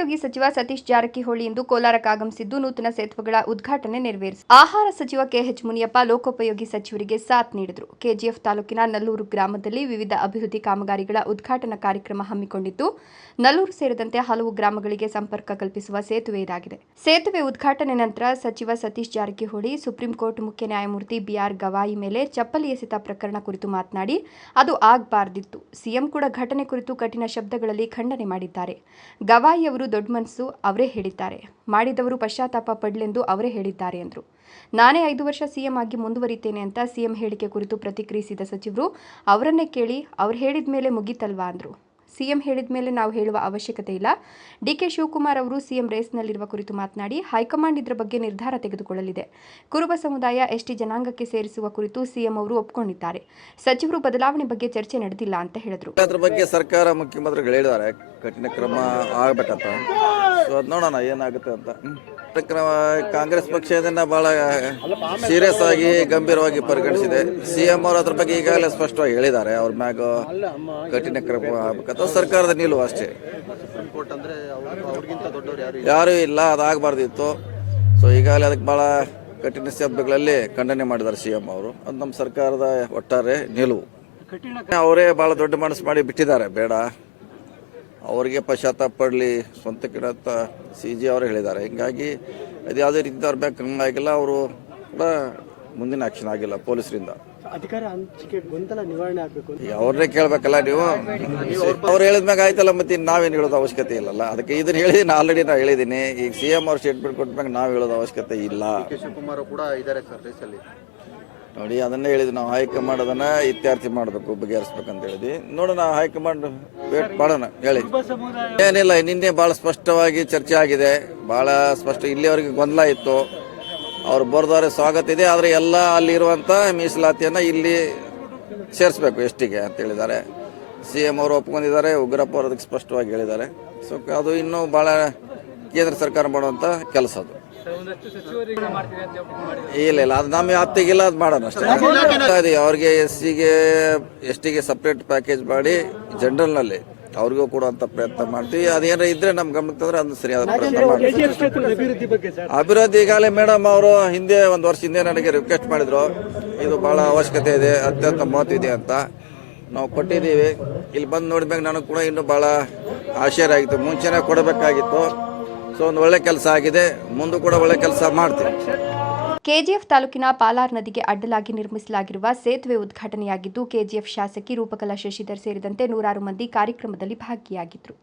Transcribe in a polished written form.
ಲೋಕೋಪಯೋಗಿ ಸಚಿವ ಸತೀಶ್ ಜಾರಕಿಹೊಳಿ ಇಂದು ಕೋಲಾರಕ್ಕೆ ಆಗಮಿಸಿದ್ದು ನೂತನ ಸೇತುವೆಗಳ ಉದ್ಘಾಟನೆ ನೆರವೇರಿಸಿದರು. ಆಹಾರ ಸಚಿವ ಕೆಎಚ್ ಮುನಿಯಪ್ಪ ಲೋಕೋಪಯೋಗಿ ಸಚಿವರಿಗೆ ಸಾಥ್ ನೀಡಿದರು. ಕೆಜಿಎಫ್ ತಾಲೂಕಿನ ನಲ್ಲೂರು ಗ್ರಾಮದಲ್ಲಿ ವಿವಿಧ ಅಭಿವೃದ್ಧಿ ಕಾಮಗಾರಿಗಳ ಉದ್ಘಾಟನಾ ಕಾರ್ಯಕ್ರಮ ಹಮ್ಮಿಕೊಂಡಿದ್ದು, ನಲ್ಲೂರು ಸೇರಿದಂತೆ ಹಲವು ಗ್ರಾಮಗಳಿಗೆ ಸಂಪರ್ಕ ಕಲ್ಪಿಸುವ ಸೇತುವೆ ಇದಾಗಿದೆ. ಸೇತುವೆ ಉದ್ಘಾಟನೆ ನಂತರ ಸಚಿವ ಸತೀಶ್ ಜಾರಕಿಹೊಳಿ ಸುಪ್ರೀಂ ಕೋರ್ಟ್ ಮುಖ್ಯ ನ್ಯಾಯಮೂರ್ತಿ ಬಿಆರ್ ಗವಾಯಿ ಮೇಲೆ ಚಪ್ಪಲಿ ಎಸೆತ ಪ್ರಕರಣ ಕುರಿತು ಮಾತನಾಡಿ, ಅದು ಆಗಬಾರದಿತ್ತು. ಸಿಎಂ ಕೂಡ ಘಟನೆ ಕುರಿತು ಕಠಿಣ ಶಬ್ದಗಳಲ್ಲಿ ಖಂಡನೆ ಮಾಡಿದ್ದಾರೆ. ಗವಾಯಿ ಅವರು ದೊಡ್ಡ ಮನಸ್ಸು, ಅವರೇ ಹೇಳಿದ್ದಾರೆ. ಮಾಡಿದವರು ಪಶ್ಚಾತ್ತಾಪ ಪಡಲೆಂದು ಅವರೇ ಹೇಳಿದ್ದಾರೆ ಎಂದರು. ನಾನೇ 5 ವರ್ಷ ಸಿಎಂ ಆಗಿ ಮುಂದುವರಿತೇನೆ ಅಂತ ಸಿಎಂ ಹೇಳಿಕೆ ಕುರಿತು ಪ್ರತಿಕ್ರಿಯಿಸಿದ ಸಚಿವರು, ಅವರನ್ನೇ ಕೇಳಿ, ಅವ್ರು ಹೇಳಿದ ಮೇಲೆ ಮುಗೀತಲ್ವಾ ಅಂದರು. ಸಿಎಂ ಹೇಳಿದ ಮೇಲೆ ನಾವು ಹೇಳುವ ಅವಶ್ಯಕತೆ ಇಲ್ಲ. ಡಿಕೆ ಶಿವಕುಮಾರ್ ಅವರು ಸಿಎಂ ರೇಸ್ನಲ್ಲಿರುವ ಕುರಿತು ಮಾತನಾಡಿ, ಹೈಕಮಾಂಡ್ ಇದರ ಬಗ್ಗೆ ನಿರ್ಧಾರ ತೆಗೆದುಕೊಳ್ಳಲಿದೆ. ಕುರುಬ ಸಮುದಾಯ ಎಸ್ಟಿ ಜನಾಂಗಕ್ಕೆ ಸೇರಿಸುವ ಕುರಿತು ಸಿಎಂ ಅವರು ಒಪ್ಪಿಕೊಂಡಿದ್ದಾರೆ. ಸಚಿವರು ಬದಲಾವಣೆ ಬಗ್ಗೆ ಚರ್ಚೆ ನಡೆದಿಲ್ಲ ಅಂತ ಹೇಳಿದರು. ಅದರ ಬಗ್ಗೆ ಸರ್ಕಾರ ಮುಖ್ಯಮಂತ್ರಿಗಳು ಹೇಳಿದ್ದಾರೆ, ಕಠಿಣ ಕ್ರಮ ಆಗಬೇಕಂತ. ಸೊ ಅದು ನೋಡೋಣ ಏನಾಗುತ್ತೆ ಅಂತ. ಕಾಂಗ್ರೆಸ್ ಪಕ್ಷ ಇದನ್ನ ಬಹಳ ಸೀರಿಯಸ್ ಆಗಿ ಗಂಭೀರವಾಗಿ ಪರಿಗಣಿಸಿದೆ. ಸಿಎಂ ಅವರು ಅದ್ರ ಬಗ್ಗೆ ಈಗಾಗಲೇ ಸ್ಪಷ್ಟವಾಗಿ ಹೇಳಿದ್ದಾರೆ. ಅವ್ರ ಮ್ಯಾಗ ಕಠಿಣ ಕ್ರಮ ಆಗಬೇಕಂತ ಸರ್ಕಾರದ ನಿಲುವು ಅಷ್ಟೇ. ಯಾರೂ ಇಲ್ಲ, ಅದಾಗಬಾರ್ದಿತ್ತು. ಸೊ ಈಗಾಗಲೇ ಅದಕ್ಕೆ ಬಹಳ ಕಠಿಣ ಶಬ್ದಗಳಲ್ಲಿ ಖಂಡನೆ ಮಾಡಿದ್ದಾರೆ ಸಿಎಂ ಅವರು. ಅದು ನಮ್ಮ ಸರ್ಕಾರದ ಒಟ್ಟಾರೆ ನಿಲುವು. ಅವರೇ ಬಹಳ ದೊಡ್ಡ ಮನಸ್ಸು ಮಾಡಿ ಬಿಟ್ಟಿದ್ದಾರೆ. ಬೇಡ, ಅವರಿಗೆ ಪಶ್ಚಾತ್ತಾಪ ಪಡಲಿ ಸ್ವಂತಕ್ಕೆ ಅಂತ CG ಅವರು ಹೇಳಿದ್ದಾರೆ. ಹಿಂಗಾಗಿ ಅದು ಯಾವುದೇ ರೀತಿ ಅವ್ರ ಮ್ಯಾಗ ಕ್ರಮ ಆಗಿಲ್ಲ. ಅವರು ಕೂಡ ಮುಂದಿನ ಆಕ್ಷನ್ ಆಗಿಲ್ಲ ಪೊಲೀಸರಿಂದ. ಅಧಿಕಾರ ಹಂಚಿಕೆ ಗೊಂದಲ ನಿವಾರಣೆ ಆಗಬೇಕು. ಅವ್ರನ್ನೇ ಕೇಳಬೇಕಲ್ಲ ನೀವು. ಅವ್ರು ಹೇಳಿದ್ಮ್ಯಾಗ ಆಯ್ತಲ್ಲ, ಮತ್ತೆ ನಾವೇನು ಹೇಳೋದು ಅವಶ್ಯಕತೆ ಇಲ್ಲಲ್ಲ. ಅದಕ್ಕೆ ಇದನ್ನ ಹೇಳಿದ್ದೀನಿ, ಆಲ್ರೆಡಿ ನಾವು ಹೇಳಿದ್ದೀನಿ. ಈಗ CM ಅವ್ರು ಸ್ಟೇಟ್ಮೆಂಟ್ ಕೊಟ್ಟಾಗ ನಾವು ಹೇಳೋದು ಅವಶ್ಯಕತೆ ಇಲ್ಲ. ಶಿವಕುಮಾರ್ ಕೂಡ ಇದ್ದಾರೆ ಸರ್ ರೇಸಲ್ಲಿ. ನೋಡಿ, ಅದನ್ನೇ ಹೇಳಿದ್ವಿ ನಾವು. ಹೈಕಮಾಂಡ್ ಅದನ್ನ ಇತ್ಯರ್ಥ ಮಾಡಬೇಕು, ಬಗೆಹರಿಸ್ಬೇಕಂತ ಹೇಳಿದ್ವಿ. ನೋಡೋಣ, ಹೈಕಮಾಂಡ್ ವೇಟ್ ಮಾಡೋಣ. ಹೇಳಿ, ಏನಿಲ್ಲ. ನಿನ್ನೆ ಭಾಳ ಸ್ಪಷ್ಟವಾಗಿ ಚರ್ಚೆ ಆಗಿದೆ. ಭಾಳ ಸ್ಪಷ್ಟ. ಇಲ್ಲಿವರೆಗೆ ಗೊಂದಲ ಇತ್ತು. ಅವ್ರು ಬರ್ದವ್ರೆ ಸ್ವಾಗತ ಇದೆ, ಆದರೆ ಎಲ್ಲ ಅಲ್ಲಿರುವಂಥ ಮೀಸಲಾತಿಯನ್ನು ಇಲ್ಲಿ ಸೇರಿಸ್ಬೇಕು ಎಷ್ಟಿಗೆ ಅಂತ ಹೇಳಿದ್ದಾರೆ. CM ಅವರು ಒಪ್ಕೊಂಡಿದ್ದಾರೆ. ಉಗ್ರಪ್ಪ ಅವರು ಅದಕ್ಕೆ ಸ್ಪಷ್ಟವಾಗಿ ಹೇಳಿದ್ದಾರೆ. ಸೊ ಅದು ಇನ್ನೂ ಭಾಳ ಕೇಂದ್ರ ಸರ್ಕಾರ ಮಾಡುವಂಥ ಕೆಲಸ ಅದು. ಇಲ್ಲ, ಅದು ನಮ್ಮ ಹತ್ತಿಗಿಲ್ಲ, ಅದು ಮಾಡೋಣ ಅಷ್ಟೇ. ಅವ್ರಿಗೆ ಎಸ್ಟಿಗೆ ಸಪ್ರೇಟ್ ಪ್ಯಾಕೇಜ್ ಮಾಡಿ ಜನರಲ್ನಲ್ಲಿ ಅವ್ರಿಗೂ ಕೊಡುವಂತ ಪ್ರಯತ್ನ ಮಾಡ್ತೀವಿ. ಅದೇನಾರ ಇದ್ರೆ ನಮ್ ಗಮನಕ್ಕೆ ತಂದ್ರೆ ಅದನ್ನ ಸರಿಯಾದ ಪ್ರಯತ್ನ ಮಾಡ್ತೀವಿ. ಅಭಿವೃದ್ಧಿ ಈಗಾಗಲೇ ಮೇಡಮ್ ಅವರು ಒಂದು ವರ್ಷ ಹಿಂದೆ ನನಗೆ ರಿಕ್ವೆಸ್ಟ್ ಮಾಡಿದ್ರು, ಇದು ಬಹಳ ಅವಶ್ಯಕತೆ ಇದೆ, ಅತ್ಯಂತ ಮಹತ್ವ ಇದೆ ಅಂತ. ನಾವು ಕೊಟ್ಟಿದ್ದೀವಿ. ಇಲ್ಲಿ ಬಂದು ನೋಡಿದ್ಮ್ಯಾಗ ನನಗೆ ಕೂಡ ಇನ್ನೂ ಭಾಳ ಆಶ್ಚರ್ಯ ಆಗಿತ್ತು. ಮುಂಚೆನೇ ಕೊಡಬೇಕಾಗಿತ್ತು. ಸೊ ಒಂದು ಒಳ್ಳೆ ಕೆಲಸ ಆಗಿದೆ. ಮುಂದೆ ಕೂಡ ಒಳ್ಳೆ ಕೆಲಸ ಮಾಡ್ತೀವಿ. ಕೆಜಿಎಫ್ ತಾಲೂಕಿನ ಪಾಲಾರ್ ನದಿಗೆ ಅಡ್ಡಲಾಗಿ ನಿರ್ಮಿಸಲಾಗಿರುವ ಸೇತುವೆ ಉದ್ಘಾಟನೆಯಾಗಿದ್ದು, ಕೆಜಿಎಫ್ ಶಾಸಕಿ ರೂಪಕಲಾ ಶಶಿಧರ್ ಸೇರಿದಂತೆ ನೂರಾರು ಮಂದಿ ಕಾರ್ಯಕ್ರಮದಲ್ಲಿ ಭಾಗಿಯಾಗಿದ್ದರು.